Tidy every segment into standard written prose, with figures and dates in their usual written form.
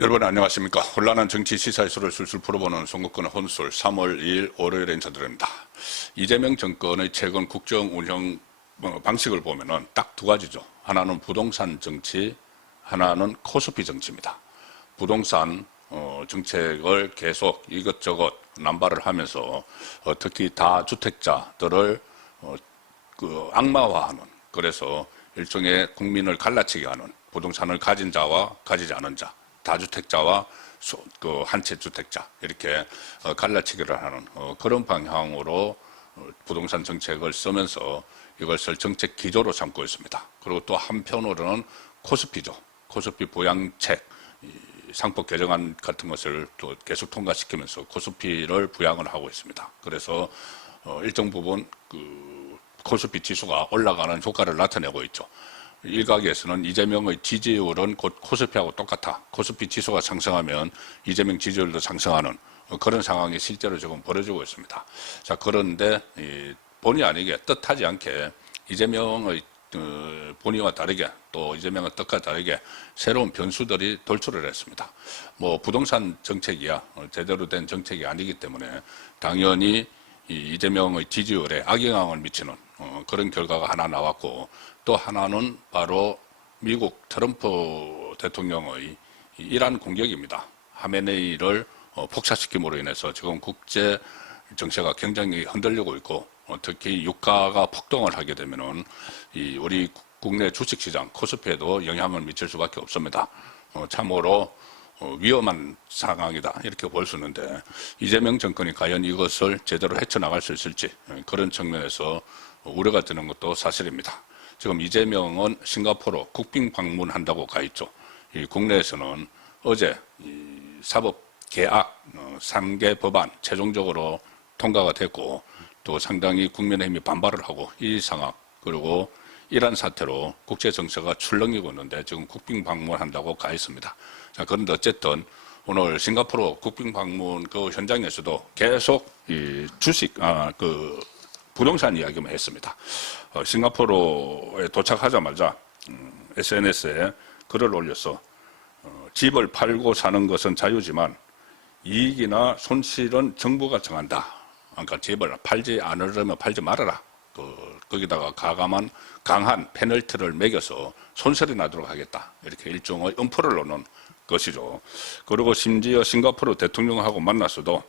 여러분 안녕하십니까. 혼란한 정치 시사이슈를 술술 풀어보는 송국권의 혼술 3월 2일 월요일에 인사드립니다. 이재명 정권의 최근 국정 운영 방식을 보면은 딱 두 가지죠. 하나는 부동산 정치, 하나는 코스피 정치입니다. 부동산 정책을 계속 이것저것 남발을 하면서 특히 다주택자들을 악마화하는, 그래서 일종의 국민을 갈라치게 하는, 부동산을 가진 자와 가지지 않은 자, 다주택자와 한 채 주택자, 이렇게 갈라치기를 하는 그런 방향으로 부동산 정책을 쓰면서 이것을 정책 기조로 삼고 있습니다. 그리고 또 한편으로는 코스피죠. 코스피 부양책, 상법 개정안 같은 것을 또 계속 통과시키면서 코스피를 부양을 하고 있습니다. 그래서 일정 부분 코스피 지수가 올라가는 효과를 나타내고 있죠. 일각에서는 이재명의 지지율은 곧 코스피하고 똑같아. 코스피 지수가 상승하면 이재명 지지율도 상승하는 그런 상황이 실제로 지금 벌어지고 있습니다. 자, 그런데 본의 아니게 뜻하지 않게 이재명의 본의와 다르게, 또 이재명의 뜻과 다르게 새로운 변수들이 돌출을 했습니다. 뭐 부동산 정책이야 제대로 된 정책이 아니기 때문에 당연히 이재명의 지지율에 악영향을 미치는 그런 결과가 하나 나왔고, 또 하나는 바로 미국 트럼프 대통령의 이란 공격입니다. 하메네이를 폭사시킴으로 인해서 지금 국제 정세가 굉장히 흔들리고 있고, 특히 유가가 폭등을 하게 되면은 우리 국내 주식시장 코스피에도 영향을 미칠 수밖에 없습니다. 참으로 위험한 상황이다, 이렇게 볼 수 있는데, 이재명 정권이 과연 이것을 제대로 헤쳐나갈 수 있을지, 그런 측면에서 우려가 되는 것도 사실입니다. 지금 이재명은 싱가포르 국빈 방문한다고 가 있죠. 국내에서는 어제 사법 계약 3개 법안 최종적으로 통과가 됐고, 또 상당히 국민의힘이 반발을 하고 이 상황, 그리고 이란 사태로 국제 정세가 출렁이고 있는데 지금 국빈 방문한다고 가 있습니다. 자, 그런데 어쨌든 오늘 싱가포르 국빈 방문 그 현장에서도 계속 부동산 이야기만 했습니다. 싱가포르에 도착하자마자 SNS에 글을 올려서 집을 팔고 사는 것은 자유지만 이익이나 손실은 정부가 정한다. 그러니까 집을 팔지 않으려면 팔지 말아라. 거기다가 강한 페널티를 매겨서 손실이 나도록 하겠다. 이렇게 일종의 엄포를 놓는 것이죠. 그리고 심지어 싱가포르 대통령하고 만나서도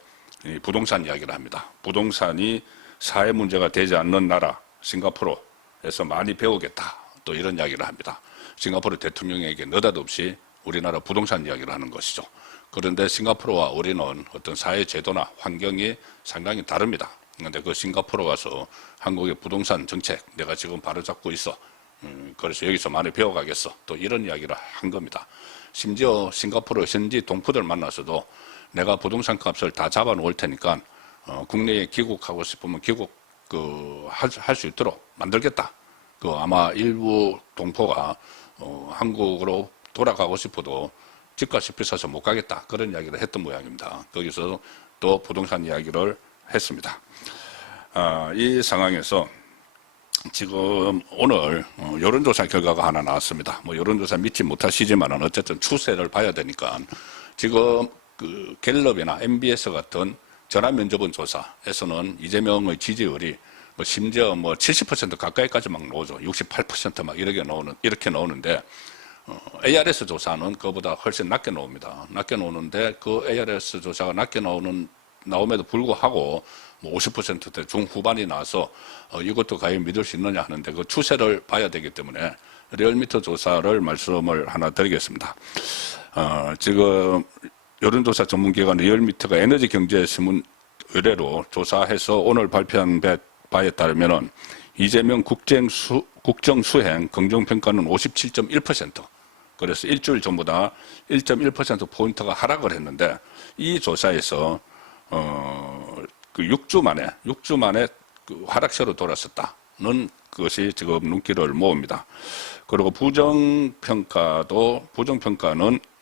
부동산 이야기를 합니다. 부동산이 사회 문제가 되지 않는 나라 싱가포르에서 많이 배우겠다, 또 이런 이야기를 합니다. 싱가포르 대통령에게 느닷없이 우리나라 부동산 이야기를 하는 것이죠. 그런데 싱가포르와 우리는 어떤 사회 제도나 환경이 상당히 다릅니다. 그런데 그 싱가포르 가서 한국의 부동산 정책 내가 지금 바로잡고 있어, 그래서 여기서 많이 배워가겠어, 또 이런 이야기를 한 겁니다. 심지어 싱가포르 현지 동포들 만나서도 내가 부동산 값을 다 잡아놓을 테니까 국내에 귀국하고 싶으면 할 수 있도록 만들겠다. 아마 일부 동포가 한국으로 돌아가고 싶어도 집값이 비싸서 못 가겠다, 그런 이야기를 했던 모양입니다. 거기서 또 부동산 이야기를 했습니다. 이 상황에서 지금 오늘 여론조사 결과가 하나 나왔습니다. 뭐 여론조사 믿지 못하시지만 어쨌든 추세를 봐야 되니까, 지금 갤럽이나 MBS 같은 전화면접원 조사에서는 이재명의 지지율이 심지어 70% 가까이까지 막 나오죠. 68% 막 이렇게 나오는데, ARS 조사는 그보다 훨씬 낮게 나옵니다. 낮게 나오는데 그 ARS 조사가 낮게 나옴에도 불구하고 50%대 중후반이 나와서 이것도 과연 믿을 수 있느냐 하는데, 그 추세를 봐야 되기 때문에 리얼미터 조사를 말씀을 하나 드리겠습니다. 지금 여론조사 전문기관 리얼미터가 에너지경제신문 의뢰로 조사해서 오늘 발표한 바에 따르면 이재명 국정수행 긍정평가는 57.1%. 그래서 일주일 전보다 1.1%포인트가 하락을 했는데, 이 조사에서 6주 만에 하락세로 돌아섰다는 것이 지금 눈길을 모읍니다. 그리고 부정평가는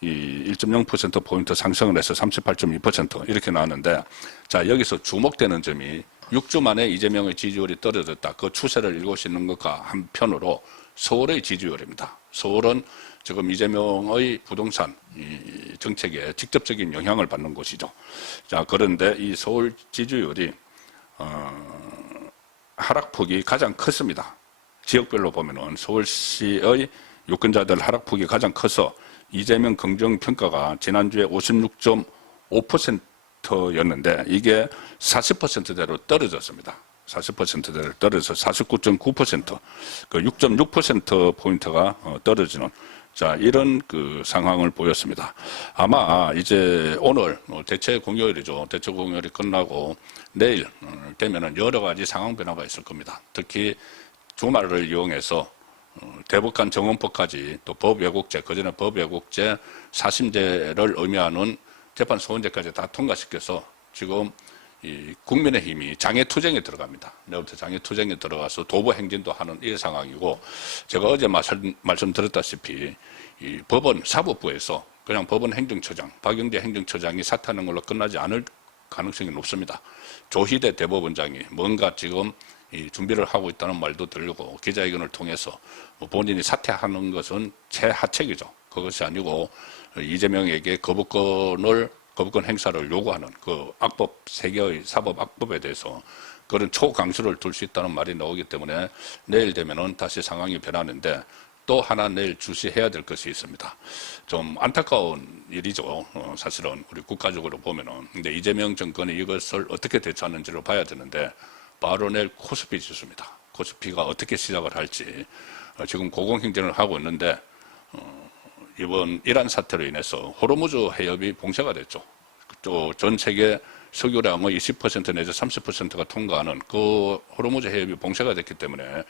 1.0%포인트 상승을 해서 38.2% 이렇게 나왔는데, 자, 여기서 주목되는 점이 6주 만에 이재명의 지지율이 떨어졌다. 그 추세를 읽을 수 있는 것과 한편으로 서울의 지지율입니다. 서울은 지금 이재명의 부동산 이 정책에 직접적인 영향을 받는 곳이죠. 자, 그런데 이 서울 지지율이 하락폭이 가장 컸습니다. 지역별로 보면은 서울시의 유권자들 하락폭이 가장 커서 이재명 긍정평가가 지난주에 56.5%였는데 이게 40%대로 떨어졌습니다. 40%대로 떨어져서 49.9%, 그 6.6%포인트가 떨어지는, 자, 이런 그 상황을 보였습니다. 아마 이제 오늘 대체 공휴일이죠. 대체 공휴일이 끝나고 내일 되면은 여러 가지 상황 변화가 있을 겁니다. 특히 주말을 이용해서 대법관 정원법까지 또 법왜곡죄, 그전에 법왜곡죄, 사심죄를 의미하는 재판 소원제까지 다 통과시켜서 지금 이 국민의힘이 장애투쟁에 들어갑니다. 내일부터 장애투쟁에 들어가서 도보행진도 하는 이 상황이고, 제가 어제 말씀드렸다시피 이 법원 사법부에서 그냥 법원 행정처장, 박영재 행정처장이 사퇴하는 걸로 끝나지 않을 가능성이 높습니다. 조희대 대법원장이 뭔가 지금 이 준비를 하고 있다는 말도 들리고, 기자회견을 통해서 본인이 사퇴하는 것은 최하책이죠. 그것이 아니고 이재명에게 거부권 행사를 요구하는 그 악법, 세계의 사법 악법에 대해서 그런 초강수를 둘 수 있다는 말이 나오기 때문에 내일 되면은 다시 상황이 변하는데, 또 하나 내일 주시해야 될 것이 있습니다. 좀 안타까운 일이죠. 사실은 우리 국가적으로 보면은. 근데 이재명 정권이 이것을 어떻게 대처하는지를 봐야 되는데, 바로 내일 코스피 지수입니다. 코스피가 어떻게 시작을 할지 지금 고공행진을 하고 있는데, 이번 이란 사태로 인해서 호르무즈 해협이 봉쇄가 됐죠. 또 전 세계 석유량의 20% 내지 30%가 통과하는 그 호르무즈 해협이 봉쇄가 됐기 때문에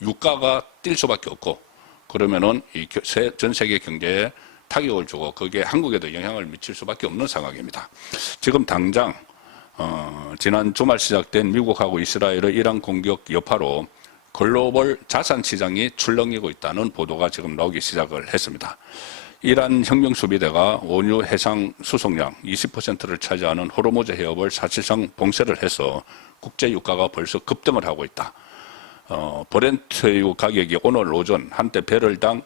유가가 뛸 수밖에 없고, 그러면은 전 세계 경제에 타격을 주고 그게 한국에도 영향을 미칠 수밖에 없는 상황입니다. 지금 당장 지난 주말 시작된 미국하고 이스라엘의 이란 공격 여파로 글로벌 자산 시장이 출렁이고 있다는 보도가 지금 나오기 시작을 했습니다. 이란 혁명수비대가 원유 해상 수송량 20%를 차지하는 호르무즈 해협을 사실상 봉쇄를 해서 국제 유가가 벌써 급등을 하고 있다. 브렌트유 가격이 오늘 오전 한때 배럴당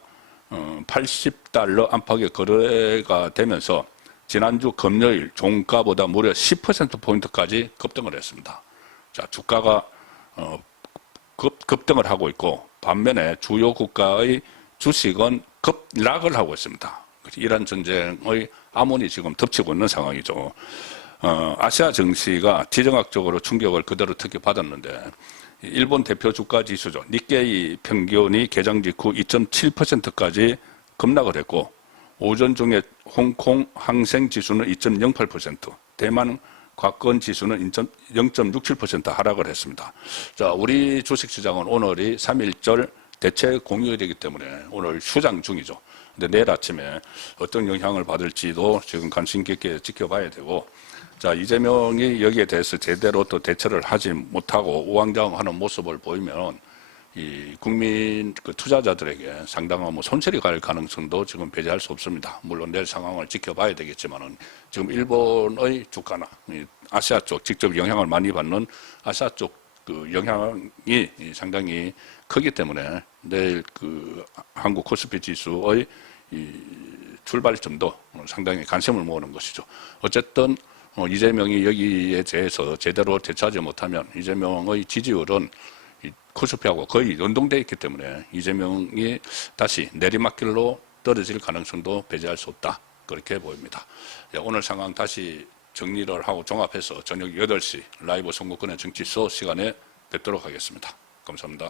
$80 안팎의 거래가 되면서 지난주 금요일 종가보다 무려 10%포인트까지 급등을 했습니다. 자, 주가가 급등을 하고 있고, 반면에 주요 국가의 주식은 급락을 하고 있습니다. 이란 전쟁의 암운이 지금 덮치고 있는 상황이죠. 아시아 증시가 지정학적으로 충격을 그대로 특히 받았는데, 일본 대표 주가 지수죠. 니케이 평균이 개장 직후 2.7%까지 급락을 했고, 오전 중에 홍콩 항생 지수는 2.08%, 대만 곽건 지수는 0.67% 하락을 했습니다. 자, 우리 주식시장은 오늘이 3.1절 대체 공휴일이기 때문에 오늘 휴장 중이죠. 근데 내일 아침에 어떤 영향을 받을지도 지금 관심 깊게 지켜봐야 되고, 자, 이재명이 여기에 대해서 제대로 또 대처를 하지 못하고 우왕좌왕하는 모습을 보이면 이 국민 그 투자자들에게 상당한 손실이 갈 가능성도 지금 배제할 수 없습니다. 물론 내일 상황을 지켜봐야 되겠지만은 지금 일본의 주가나 아시아 쪽 직접 영향을 많이 받는 아시아 쪽 그 영향이 상당히 크기 때문에 내일 그 한국 코스피 지수의 이 출발점도 상당히 관심을 모으는 것이죠. 어쨌든 이재명이 여기에 대해서 제대로 대처하지 못하면 이재명의 지지율은 코스피하고 거의 연동되어 있기 때문에 이재명이 다시 내리막길로 떨어질 가능성도 배제할 수 없다. 그렇게 보입니다. 오늘 상황 다시 정리를 하고 종합해서 저녁 8시 라이브 선거권의 정치쇼 시간에 뵙도록 하겠습니다. 감사합니다.